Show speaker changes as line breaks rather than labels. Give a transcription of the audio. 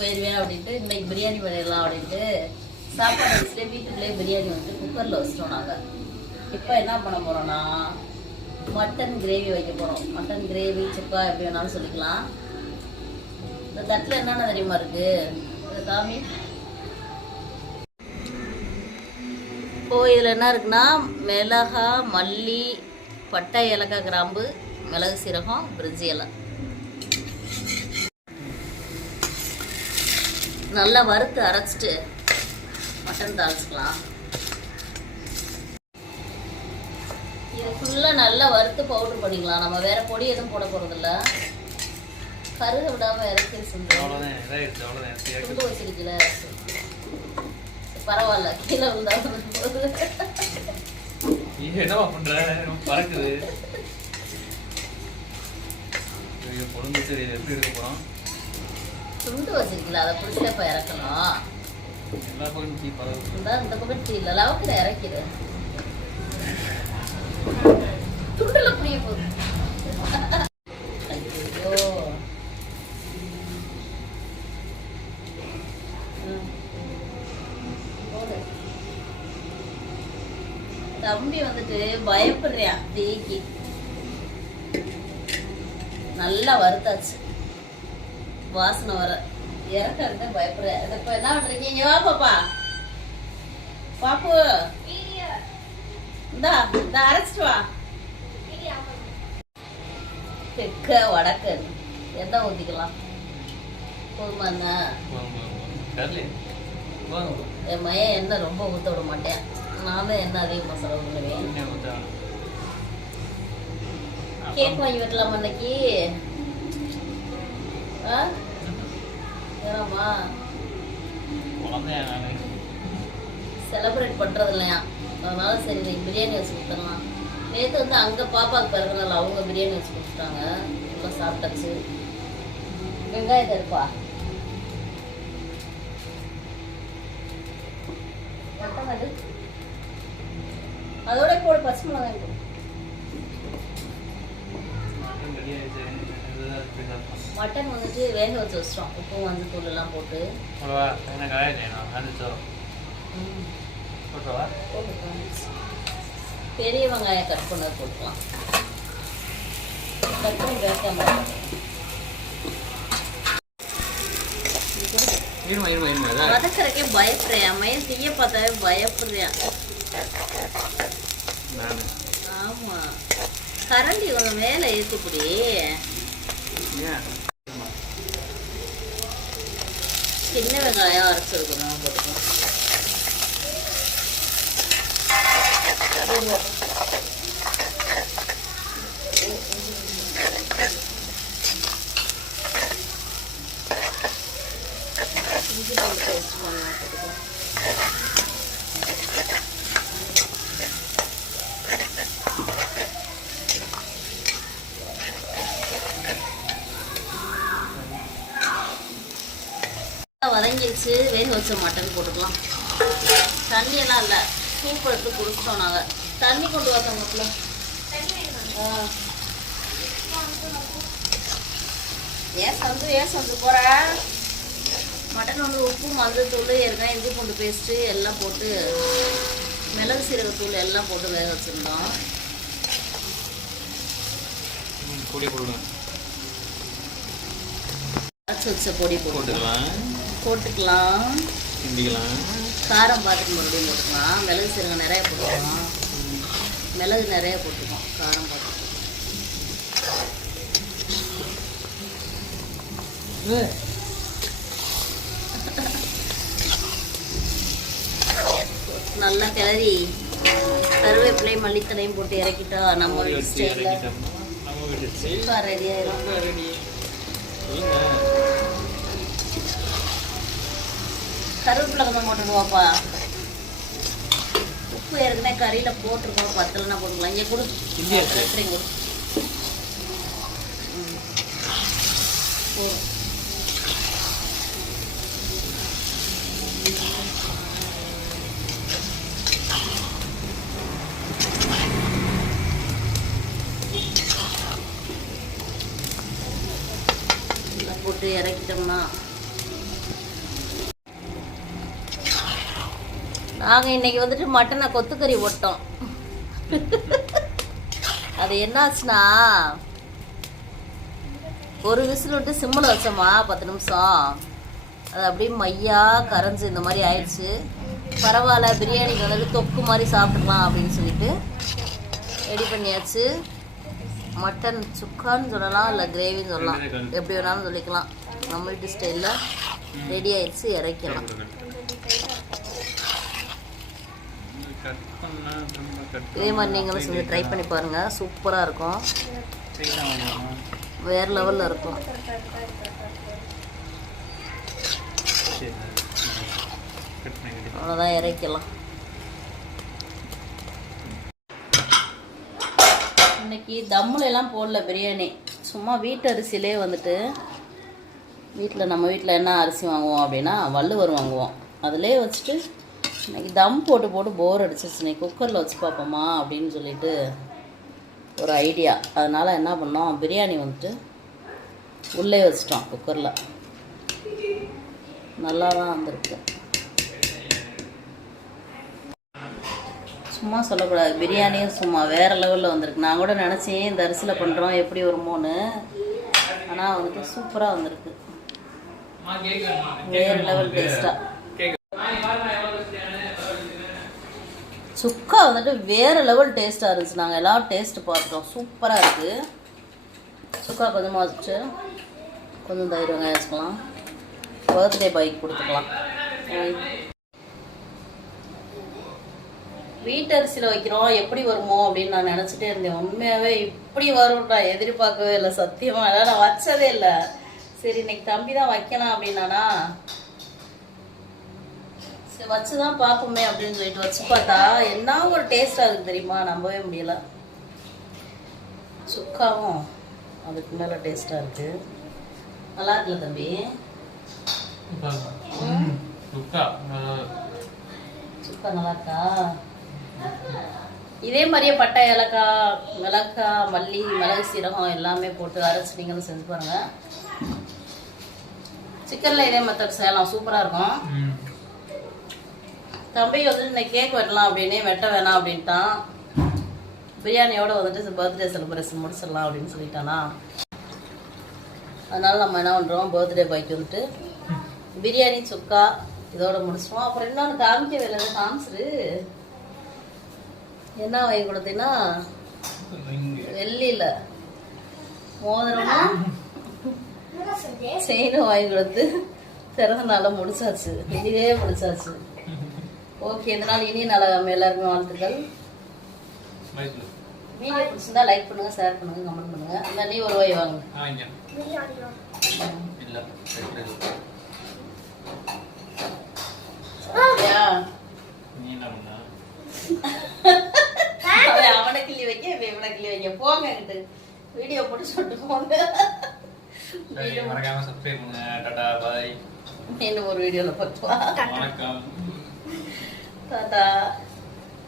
போயிடுவேன் அப்படின்ட்டு இன்னைக்கு பிரியாணி பண்ணிடலாம் அப்படின்ட்டு சாப்பாடு வச்சுலேயே வீட்டுக்குள்ளேயே பிரியாணி வந்து குக்கரில் வச்சிட்டோம் நாங்கள் இப்போ என்ன பண்ண போகிறோம்னா மட்டன் கிரேவி வைக்க போகிறோம் மட்டன் கிரேவி சிப்பா எப்படி வேணாலும் சொல்லிக்கலாம். இந்த தட்டில் என்னென்ன தெரியுமா இருக்குது இது காமி ஓ இதில் என்ன இருக்குன்னா மிளகா மல்லி பட்டை ஏலக்காய் கிராம்பு மிளகு சீரகம் பிரிஞ்சி இலை. நல்லா வறுத்து அரைச்சிட்டு மட்டன் தாளிச்சுக்கலாம். இது ஃபுல்லாக நல்லா வறுத்து பவுடர் பண்ணிக்கலாம். நம்ம வேற பொடி எதுவும் போட போகிறதில்ல கருக விடாமல் இறக்கி துண்டு வச்சிருக்கல. பரவாயில்ல கீழே விழுந்தாலும்
நீ என்னவா பண்ற? பறக்குது. பொழுது சரி எப்படி எடுக்க போகிறோம்
துண்டு வச்சிருக்கல அதை பிடிச்சா இப்போ இறக்கணும். இந்த பக்கம் டீ இல்லை. இறக்கிடு துண்டுல புரிய போகுது ஐயோ. தம்பி வந்துட்டு பயப்படுறியான் தீக்கு நல்லா வறுத்தாச்சு. வாசனை வர. இறக்கிறது பயப்படுறேன் இதை இப்போ என்ன பண்றீங்க? இங்க வா பாப்பா. பாப்பு. இந்தா இந்த அரைச்சிட்டு வா. தெக்க வடக்கு. எண்ணெய் ஊற்றிக்கலாம் போதுமா என்ன
கரலி வாங்க
என் மையன் எண்ணெய் ரொம்ப ஊற்ற விட மாட்டேன். நானும் எண்ணெய் அதிகமாக செலவு பண்ணுவேன்.
என்ன?
கேக் வாங்கி வெட்டலாம் அன்னைக்கு? ஏறாமா
குழந்தையா நானு
செலிப்ரேட் பண்றது இல்லையா அதனால சரி இன்னைக்கு பிரியாணி வச்சு கொடுத்துடலாம். நேற்று வந்து அங்கே பாப்பாவுக்கு பிறகுனால அவங்க பிரியாணி வச்சு கொடுத்துட்டாங்க. ரொம்ப சாப்பிட்டாச்சு. வெங்காயத்தை இருப்பா அதோட போடு பச்சை மிளகாய்
மட்டன்
வந்துட்டு வேக வச்சு வச்சிட்டோம். உப்பு மஞ்சள் தூள் எல்லாம் போட்டு. பெரிய வெங்காயம் கட் பண்ண போட்டுக்கலாம். கட் பண்ணி
இதான்.
வதக்கறக்கே பயப்படுறேன் மயில் தீய பார்த்தாவே பயப்படுறேன்
நான்.
ஆமா. கரண்டி கொஞ்சம் மேலே
ஏன்?
சின்ன வெங்காயம் அரைச்சிருக்கணும் போட்டுக்கலாம் இஞ்சி வதங்கிடுச்சு. வேக வச்ச மட்டன் போட்டுக்கலாம். தண்ணி எல்லாம் இல்லை. சூப் எடுத்து குடிச்சிட்டோம் நாங்கள் தண்ணி கொண்டு வர மட்டும் ஏன் சந்து ஏன் சந்து போற? மட்டன் வந்து உப்பு மஞ்சள் தூள் ஏற்கனவே இஞ்சி பூண்டு பேஸ்ட்டு எல்லாம் போட்டு மிளகு சீரகத்தூள் எல்லாம் போட்டு வேக வச்சுருந்தோம். அரைச்சி வச்ச பொடி போட்டுக்கலாம்.
போட்டுக்கலாம். கிண்டிக்கலாம்.
காரம் பார்த்துட்டு மறுபடியும் போட்டுக்கலாம். மிளகு சீரகம் நிறைய போட்டுக்கலாம். மிளகு நிறைய போட்டுக்கலாம். காரம் பார்த்து நல்லா கிளறி கருவேப்பிலையும் மல்லித்தலையும் போட்டு இறக்கிட்டா நம்ம வீட்டு ஸ்டைலில் ரெடி ஆயிரும்
ரெடி சொல்லுங்க
கருவேப்பிலை கொஞ்சம் போட்டுடுவாப்பா உப்பு ஏற்கனவே கறியில் போட்டிருக்கோம். பத்தலைன்னா போட்டுக்கலாம். இங்கே கொடு. கத்திரிங்க கொடு. போதும் போட்டு இறக்கிட்டோம்னா நாங்கள் இன்னைக்கு வந்துட்டு மட்டனை கொத்துக்கறி ஒட்டோம் அது என்னாச்சுன்னா ஒரு விசில் விட்டு சிம்மில் வச்சோமா பத்து நிமிஷம். அது அப்படியே மையா கரைஞ்சு இந்த மாதிரி ஆயிடுச்சு. பரவாயில்ல பிரியாணிக்கு வந்துட்டு தொக்கு மாதிரி சாப்பிடலாம் அப்படின்னு சொல்லிட்டு ரெடி பண்ணியாச்சு. மட்டன் சுக்கான்னு சொல்லலாம் இல்லை கிரேவின்னு சொல்லலாம். எப்படி வேணாலும் சொல்லிக்கலாம். நம்ம வீட்டு ஸ்டைலில் ரெடி ஆயிடுச்சு இறக்கலாம்
கட் பண்ணா திரும்ப கட்
இதே மாதிரி நீங்களும் செஞ்சு ட்ரை பண்ணி பாருங்கள் சூப்பராக இருக்கும். வேறு லெவலில் இருக்கும். அவ்வளோதான் இறக்கலாம் இன்னைக்கு தம்முல எல்லாம் போடல பிரியாணி. சும்மா வீட்டு அரிசியிலே வந்துட்டு வீட்டில் நம்ம வீட்டில் என்ன அரிசி வாங்குவோம் அப்படின்னா வள்ளுவர் வாங்குவோம். அதிலே வச்சுட்டு இன்னைக்கு தம் போட்டு போட்டு போர் அடிச்சிருச்சு. இன்னைக்கு குக்கரில் வச்சு பார்ப்போமா அப்படின்னு சொல்லிட்டு ஒரு ஐடியா அதனால் என்ன பண்ணோம்? பிரியாணி வந்துட்டு உள்ளே வச்சிட்டோம் குக்கரில் நல்லா தான் வந்திருக்கு. சும்மா சொல்லக்கூடாது. பிரியாணியும் சும்மா வேற லெவலில் வந்திருக்கு. நான் கூட நினச்சேன் இந்த அரிசியில் பண்ணுறோம் எப்படி வருமோன்னு? ஆனால் வந்துட்டு சூப்பராக வந்திருக்கு. வேறு லெவல் டேஸ்ட்டாக சுக்கா வந்துட்டு வேறு லெவல் டேஸ்ட்டாக இருந்துச்சு. நாங்கள் எல்லாம் டேஸ்ட் பார்த்தோம். சூப்பராக இருக்குது சுக்கா கொஞ்சமாக வச்சு கொஞ்சம் தயிர் வெங்காயம் வச்சுக்கலாம். பர்த்டே பைக் கொடுத்துக்கலாம். வீட்டரிசியில் வைக்கிறோம். எப்படி வருமோ அப்படின்னு நான் நினச்சிட்டே இருந்தேன். உண்மையாகவே இப்படி வரும்டா எதிர்பார்க்கவே இல்லை. சத்தியமாக அதான் நான் வச்சதே இல்லை. சரி இன்னைக்கு தம்பி தான் வைக்கலாம் அப்படின்னானா சரி வச்சு தான் பார்ப்போமே அப்படின்னு சொல்லிட்டு வச்சு பார்த்தா என்ன ஒரு டேஸ்டாக இருக்குது தெரியுமா? நம்பவே முடியல. சுக்காவும் அதுக்கு மேலே டேஸ்ட்டாக இருக்குது நல்லா இருக்குல்ல தம்பி?
சுக்கா.
சுக்கா நல்லா இருக்கா. இதே மாதிரியே பட்டை ஏலக்காய் மிளகாய் மல்லி மிளகு சீரகம் எல்லாமே போட்டு அரைச்சி நீங்களும் செஞ்சு பாருங்க. சிக்கனில் இதே மெத்தட் செய்யலாம். சூப்பராக இருக்கும். தம்பி வந்துட்டு இன்னைக்கு கேக் வெட்டலாம் அப்படின்னு வெட்ட வேணாம் அப்படின்ட்டான். பிரியாணியோட வந்துட்டு பர்த்டே செலிப்ரேஷன் முடிச்சிடலாம் அப்படின்னு சொல்லிட்டானா. அதனால நம்ம என்ன பண்ணுறோம் பர்த்டே பாய்க்கு வந்துட்டு பிரியாணி சுக்கா இதோட முடிச்சிடுவோம் அப்புறம் இன்னொன்று காமிக்கவே இல்லை அதை காமிச்சிரு. என்ன வாங்கி கொடுத்தீங்கன்னா வெள்ளியில் மோதிரமும் செயினும் வாங்கி கொடுத்து பிறந்த நாளை முடிச்சாச்சு. இதுவே முடிச்சாச்சு. ஓகே இதனால் இனிய நாள் எல்லாருக்குமே வாழ்த்துக்கள். வீடியோ பிடிச்சிருந்தா லைக் பண்ணுங்க ஷேர் பண்ணுங்க கமெண்ட் பண்ணுங்க. இந்த நீ ஒரு ரூபாய் வாங்க. அவன் கிள்ளி வைக்க இவன் இவனை கிள்ளி வைக்க. போங்க என்கிட்ட வீடியோ போட்டு சொல்லிட்டு போங்க.
மறக்காம சப்ஸ்கிரைப் பண்ணுங்க. டாடா பாய்
இன்னும் ஒரு வீடியோவில் பார்க்கலாம்.
வணக்கம்.
டாடா